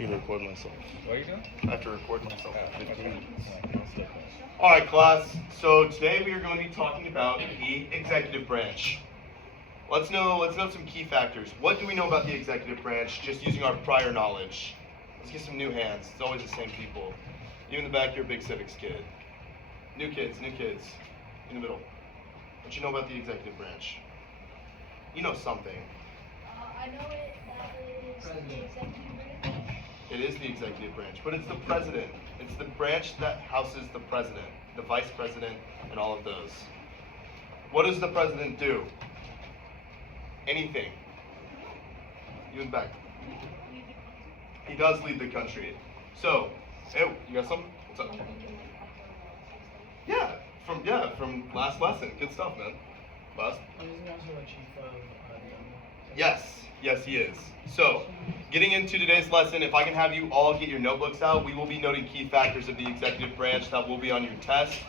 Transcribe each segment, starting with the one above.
I can record myself. What are you doing? I have to record myself. Okay. All right, class. So today we are going to be talking about the executive branch. Let's know some key factors. What do we know about the executive branch just using our prior knowledge? Let's get some new hands. It's always the same people. You in the back, you're a big civics kid. New kids. In the middle. What you know about the executive branch? You know something. I know that it is the executive branch. It is the executive branch, but it's the president. It's the branch that houses the president, the vice president, and all of those. What does the president do? Anything. You in the back. He does lead the country. So, hey, you got something? What's up? From last lesson. Good stuff, man. Buzz? Isn't he also a chief of the army? Yes, he is. So, getting into today's lesson, if I can have you all get your notebooks out, we will be noting key factors of the executive branch that will be on your test.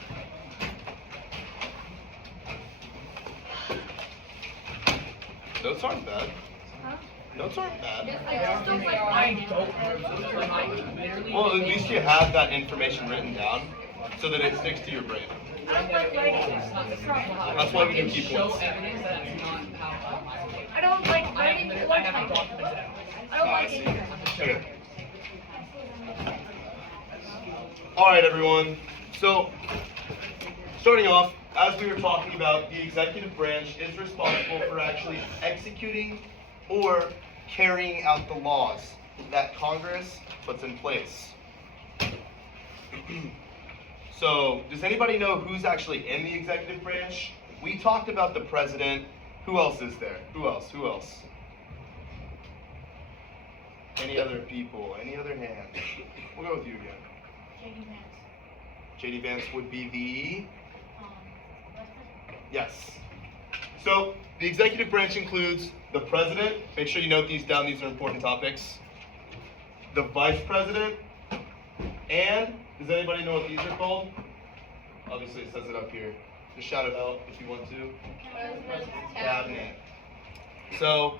Notes aren't bad. Huh? Notes aren't bad. I don't literally. Well, at least you have that information written down so that it sticks to your brain. I don't like writing. That's why we do key Show points. evidence that it's not how I don't like writing. I have documents. I don't I like see. it. Okay. All right, everyone. So, starting off, as we were talking about, the executive branch is responsible for actually executing or carrying out the laws that Congress puts in place. So, does anybody know who's actually in the executive branch? We talked about the president. Who else is there? Who else? Any other people? Any other hands? We'll go with you again. JD Vance. JD Vance would be the... Vice President. Yes. So, the executive branch includes the president. Make sure you note these down. These are important topics. The vice president. And, does anybody know what these are called? Obviously, it says it up here. Just shout it out if you want to. Cabinet. So,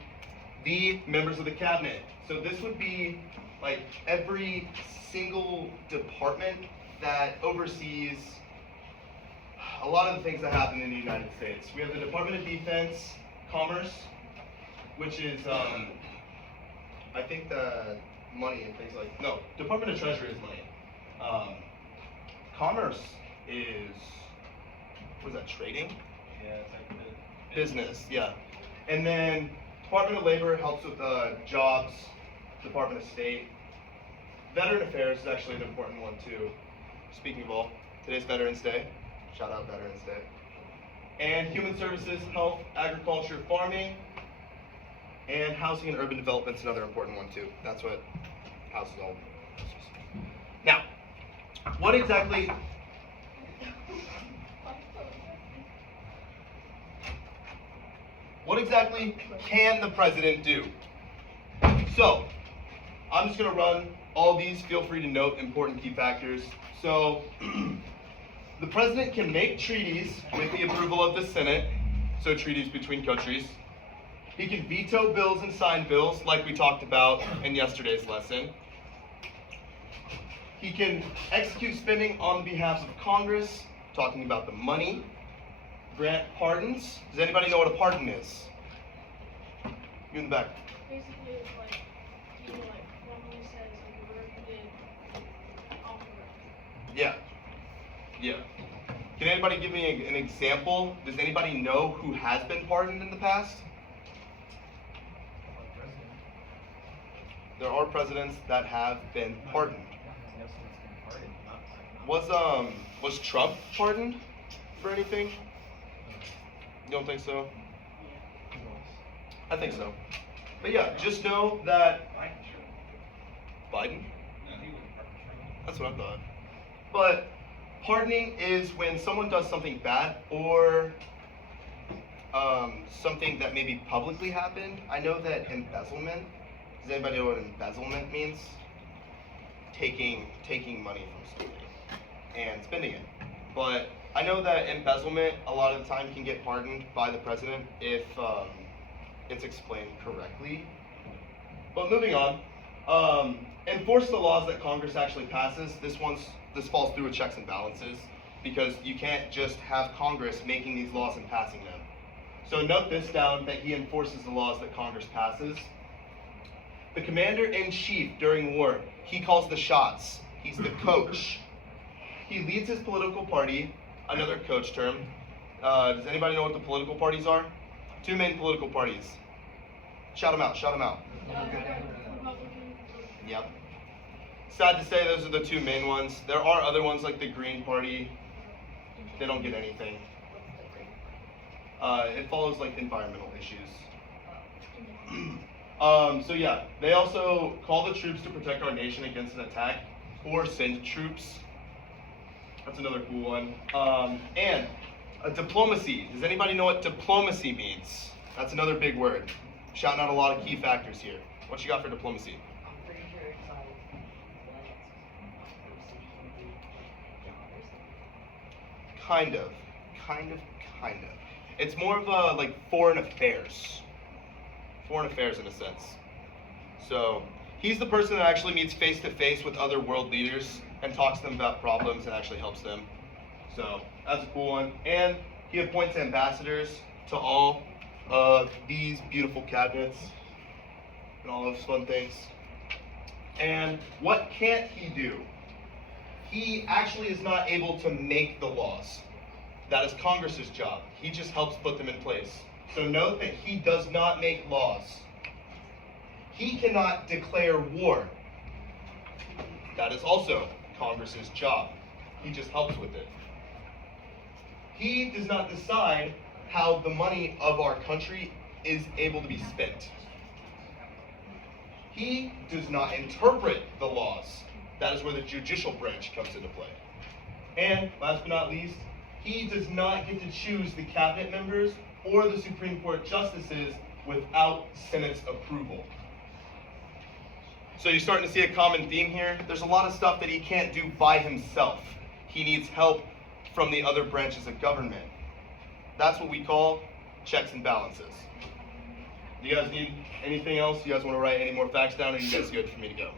the members of the cabinet. So this would be like every single department that oversees a lot of the things that happen in the United States. We have the Department of Defense, Commerce, which is, I think the money and things like, no, Department of Treasury is money. Commerce is, what is that, trading? Yeah, it's like the Business, yeah. And then Department of Labor helps with jobs, Department of State. Veteran Affairs is actually an important one too. Speaking of all, today's Veterans Day. Shout out Veterans Day. And Human Services, Health, Agriculture, Farming, and Housing and Urban Development is another important one too. That's what houses all. Now, what exactly can the president do? So, I'm just going to run all these. Feel free to note important key factors. So, the president can make treaties with the approval of the Senate, so treaties between countries. He can veto bills and sign bills, like we talked about in yesterday's lesson. He can execute spending on behalf of Congress, talking about the money. Grant pardons. Does anybody know what a pardon is? You in the back. Basically, it's like, he formally says, like, whatever you did, I'll correct it. Yeah. Can anybody give me an example? Does anybody know who has been pardoned in the past? There are presidents that have been pardoned. Was Trump pardoned for anything? You don't think so? I think so. But yeah, just know that Biden? That's what I thought. But pardoning is when someone does something bad or something that maybe publicly happened. I know that embezzlement. Does anybody know what embezzlement means? Taking money from somebody and spending it. But I know that embezzlement a lot of the time can get pardoned by the president if it's explained correctly. But moving on, and enforce the laws that Congress actually passes. This falls through with checks and balances because you can't just have Congress making these laws and passing them. So note this down, that he enforces the laws that Congress passes. The commander-in-chief during war, he calls the shots. He's the coach. He leads his political party, another coach term. Does anybody know what the political parties are? Two main political parties. Shout them out, shout them out. Republican. Yep. Sad to say those are the two main ones. There are other ones like the Green Party. They don't get anything. It follows like environmental issues. So yeah, they also call the troops to protect our nation against an attack or send troops. That's another cool one. And diplomacy. Does anybody know what diplomacy means? That's another big word. Shouting out a lot of key factors here. What you got for diplomacy? I'm pretty sure it's like Kind of. It's more of a like foreign affairs. Foreign affairs in a sense. So he's the person that actually meets face to face with other world leaders and talks to them about problems and actually helps them. So that's a cool one. And he appoints ambassadors to all of these beautiful cabinets and all those fun things. And what can't he do? He actually is not able to make the laws. That is Congress's job. He just helps put them in place. So note that he does not make laws. He cannot declare war. That is also Congress's job. He just helps with it. He does not decide how the money of our country is able to be spent. He does not interpret the laws. That is where the judicial branch comes into play. And last but not least, he does not get to choose the cabinet members or the Supreme Court justices without Senate's approval. So you're starting to see a common theme here. There's a lot of stuff that he can't do by himself. He needs help from the other branches of government. That's what we call checks and balances. Do you guys need anything else? You guys want to write any more facts down, or are you guys good for me to go?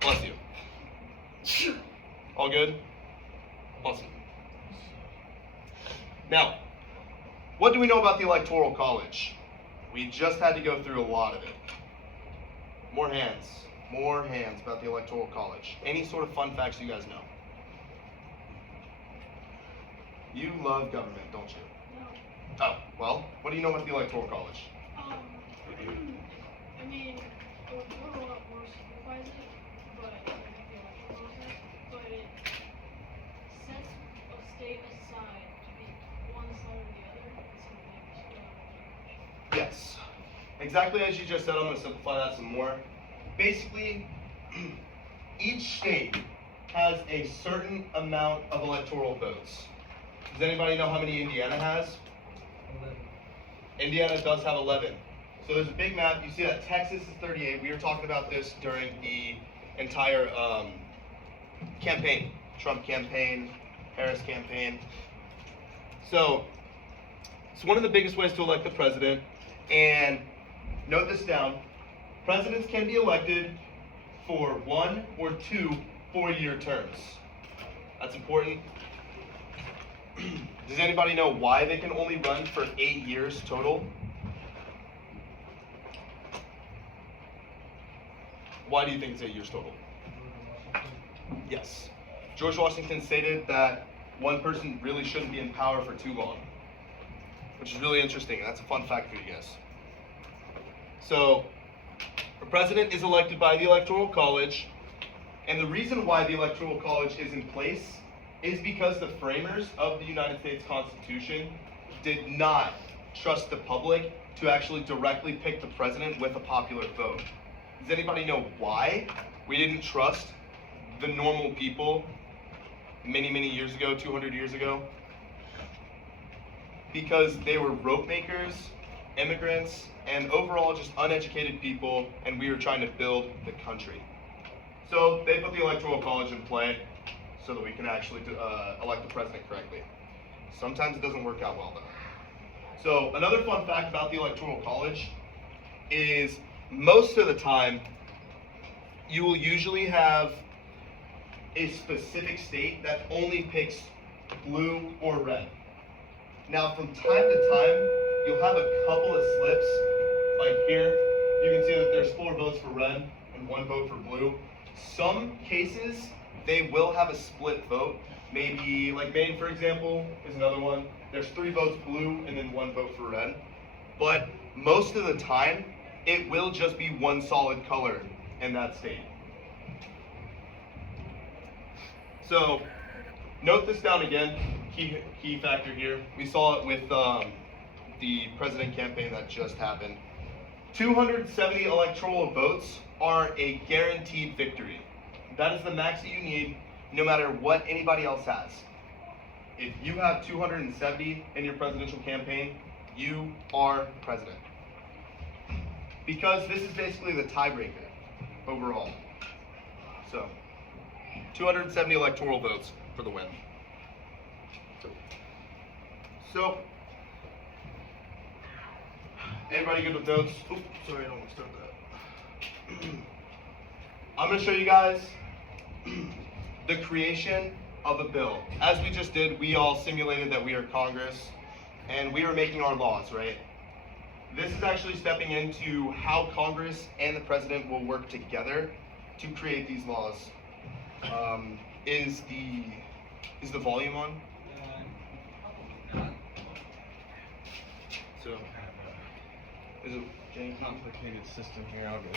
Bless you. All good? Awesome. Now, what do we know about the Electoral College? We just had to go through a lot of it. More hands about the Electoral College. Any sort of fun facts you guys know? You love government, don't you? No. Oh, well, what do you know about the Electoral College? I mean, it would a lot more simplifies it, but it sets a state aside to be one side or the other, and something Yes. Exactly as you just said, I'm going to simplify that some more. Basically, each state has a certain amount of electoral votes. Does anybody know how many Indiana has? 11. Indiana does have 11. So there's a big map. You see that Texas is 38. We were talking about this during the entire campaign. Trump campaign, Harris campaign. So it's one of the biggest ways to elect the president. And note this down. Presidents can be elected for 1 or 2 4-year terms. That's important. Does anybody know why they can only run for 8 years total? Why do you think it's 8 years total? Yes. George Washington stated that one person really shouldn't be in power for too long, which is really interesting, and that's a fun fact for you guys. So, the president is elected by the Electoral College, and the reason why the Electoral College is in place is because the framers of the United States Constitution did not trust the public to actually directly pick the president with a popular vote. Does anybody know why we didn't trust the normal people many years ago, 200 years ago? Because they were rope makers, immigrants, and overall just uneducated people, and we were trying to build the country. So they put the Electoral College in play so that we can actually elect the president correctly. Sometimes it doesn't work out well though. So another fun fact about the Electoral College is most of the time you will usually have a specific state that only picks blue or red. Now, from time to time, you'll have a couple of slips, like here. You can see that there's 4 votes for red and 1 vote for blue. Some cases, they will have a split vote. Maybe, like Maine, for example, is another one. There's 3 votes blue and then 1 vote for red. But most of the time, it will just be one solid color in that state. So, note this down again, key factor here. We saw it with the president campaign that just happened. 270 electoral votes are a guaranteed victory. That is the max that you need, no matter what anybody else has. If you have 270 in your presidential campaign, you are president. Because this is basically the tiebreaker overall. So, 270 electoral votes for the win. So, everybody good with notes? Oops, sorry, I don't want to start that. I'm going to show you guys the creation of a bill. As we just did, we all simulated that we are Congress, and we are making our laws, right? This is actually stepping into how Congress and the president will work together to create these laws. Is the volume on? So, is it James? Complicated system here, I'll go.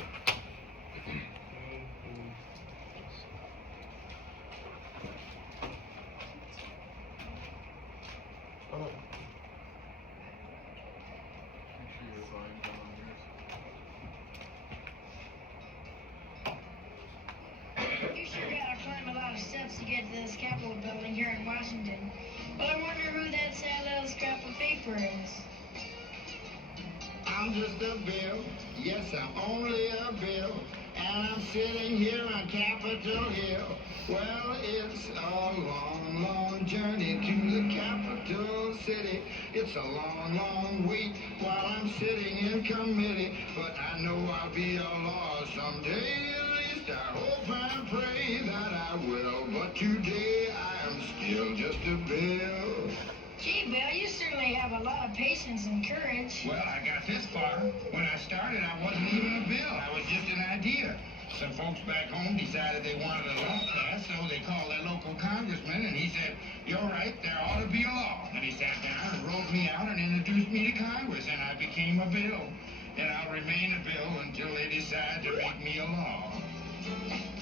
Oh. Make sure your volume's on yours. You sure gotta climb a lot of steps to get to this Capitol building here in Washington. But I wonder who that sad little scrap of paper is. I'm just a bill, yes, I'm only a bill, and I'm sitting here on Capitol Hill. Well, it's a long, long journey to the capital city. It's a long, long wait while I'm sitting in committee, but I know I'll be a law someday. At least I hope and pray that I will, but today I am still just a bill. Gee, Bill, you certainly have a lot of patience and courage. Well, I got this far. When I started, I wasn't even a bill. I was just an idea. Some folks back home decided they wanted a law passed, so they called their local congressman, and he said, "You're right, there ought to be a law." And he sat down and wrote me out and introduced me to Congress, and I became a bill. And I'll remain a bill until they decide to make me a law.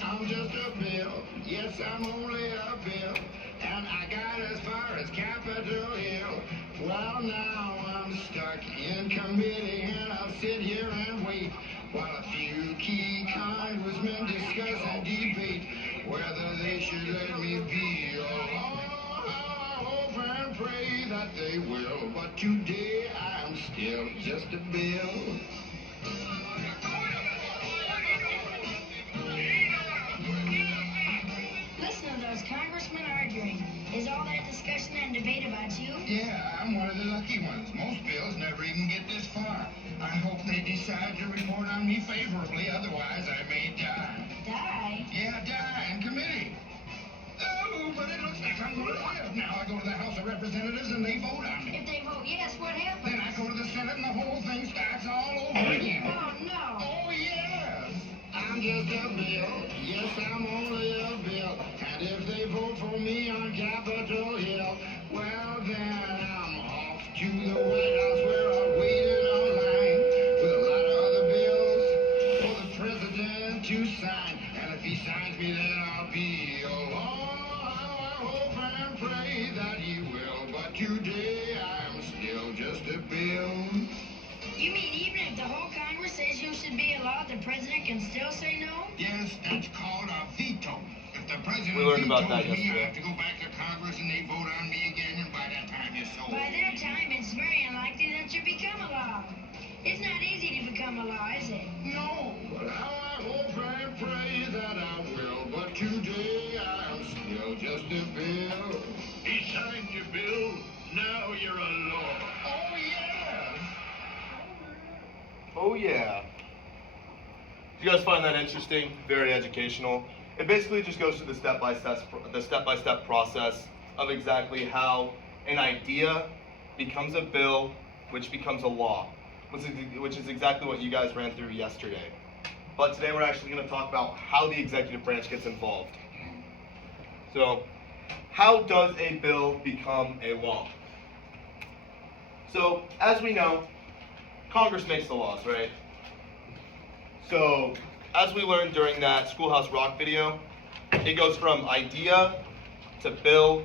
I'm just a bill. Yes, I'm only a bill. And I got as far as Capitol Hill. Well, now I'm stuck in committee, and I'll sit here and wait while a few key congressmen discuss and debate whether they should let me be a law. I hope and pray that they will, but today I'm still just a bill. Listen to those congressmen arguing. Is all that discussion and debate about you? Yeah, I'm one of the lucky ones. Most bills never even get this far. I hope they decide to report on me favorably, otherwise I may die. Die? Yeah, die in committee. Oh, but it looks like I'm going to live. Now I go to the House of Representatives and they vote on me. If they vote yes, what happens? Then I go to the Senate and the whole thing starts all over again. Oh, no. Oh, yes. I'm just a bill. Yes, I'm only a bill. And if they vote for me on Capitol Hill, well, then I'm off to the White House where I'll wait in a line with a lot of other bills for the president to sign. And if he signs me, then I'll be a law. I hope and pray that he will. But today I'm still just a bill. You mean even if the whole Congress says you should be a law, the president can still say no? Yes, that's called a veto. If the president We learned about that vetoes me, I yesterday. have to go back to Congress and they vote on me again, and by that time you're so By that time, it's very unlikely that you become a law. It's not easy to become a law, is it? No, but I hope and pray that I will. But today I'm still just a bill. He signed your bill. Now you're a law. Oh, yes. Oh yeah. If you guys find that interesting, very educational. It basically just goes through the step-by-step process of exactly how an idea becomes a bill, which becomes a law, which is exactly what you guys ran through yesterday. But today we're actually going to talk about how the executive branch gets involved. So, how does a bill become a law? So, as we know, Congress makes the laws, right? So, as we learned during that Schoolhouse Rock video, it goes from idea to bill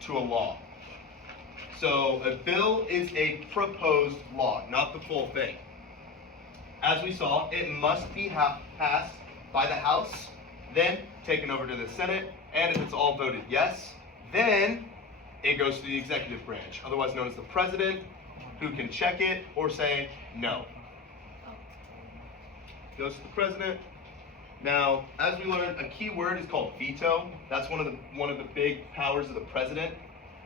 to a law. So, a bill is a proposed law, not the full thing. As we saw, it must be passed by the House, then taken over to the Senate, and if it's all voted yes, then it goes to the executive branch, otherwise known as the president, who can check it or say no. Goes to the president. Now, as we learned, a key word is called veto. That's one of the big powers of the president.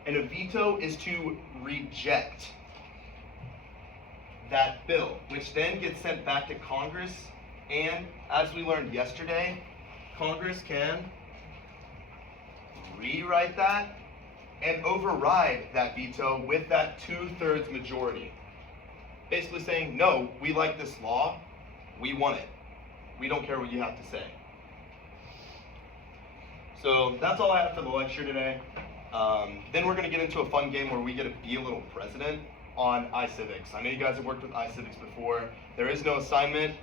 And a veto is to reject that bill, which then gets sent back to Congress. And as we learned yesterday, Congress can rewrite that and override that veto with that 2/3 majority. Basically saying, no, we like this law, we want it. We don't care what you have to say. So that's all I have for the lecture today. Then we're going to get into a fun game where we get to be a little president on iCivics. I know you guys have worked with iCivics before. There is no assignment.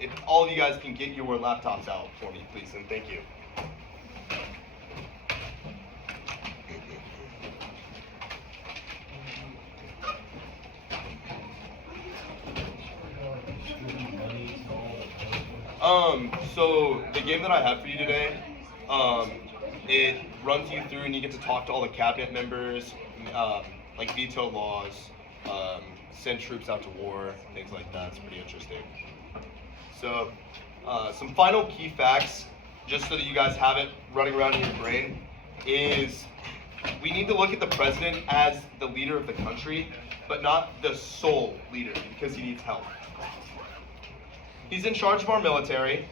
If all of you guys can get your laptops out for me, please, and thank you. So the game that I have for you today, it runs you through and you get to talk to all the cabinet members, like veto laws, send troops out to war, things like that. It's pretty interesting. So, some final key facts, just so that you guys have it running around in your brain, is we need to look at the president as the leader of the country, but not the sole leader, because he needs help. He's in charge of our military,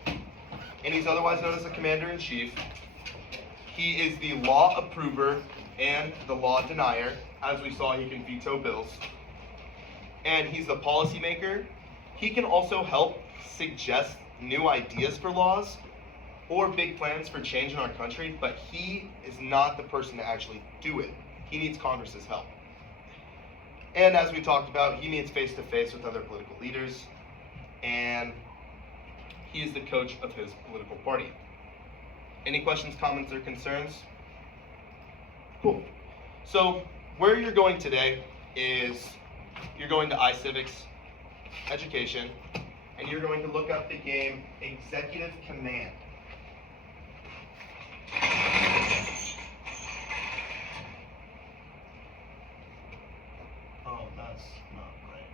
and he's otherwise known as the commander-in-chief. He is the law approver and the law denier. As we saw, he can veto bills. And he's the policymaker. He can also help suggest new ideas for laws or big plans for change in our country, but he is not the person to actually do it. He needs Congress's help. And as we talked about, he meets face-to-face with other political leaders, and he is the coach of his political party. Any questions, comments, or concerns? Cool. So where you're going today is you're going to iCivics Education, and you're going to look up the game Executive Command. Oh, that's not right.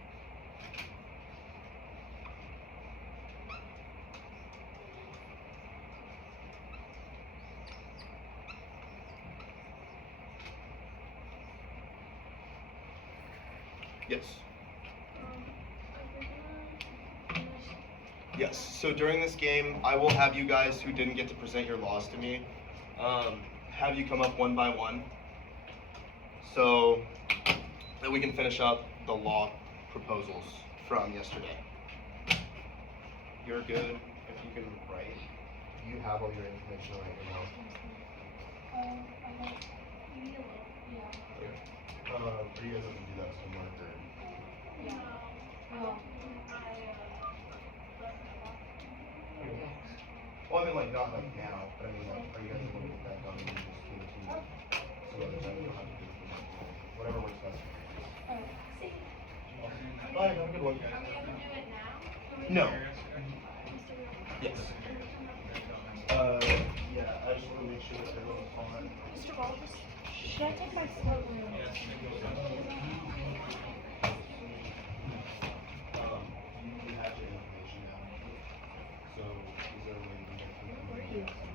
Yes. Yes. So during this game, I will have you guys who didn't get to present your laws to me, have you come up one by one, so that we can finish up the law proposals from yesterday. You're good if you can write. You have all your information right now. You need a little, yeah. Okay. Are you guys able to do that somewhere? Well, I mean, like, not like now, but I mean, like, are you guys able to get that done and just give it to me? So that you don't have to do it tomorrow. Whatever works best. Bye, have a good one. Are we able to do it now? No. Yes. Yeah, I just want to make sure that everyone's fine. Mr. Wallace, should I take my float room? You have your information now. So, is there a way you can get through?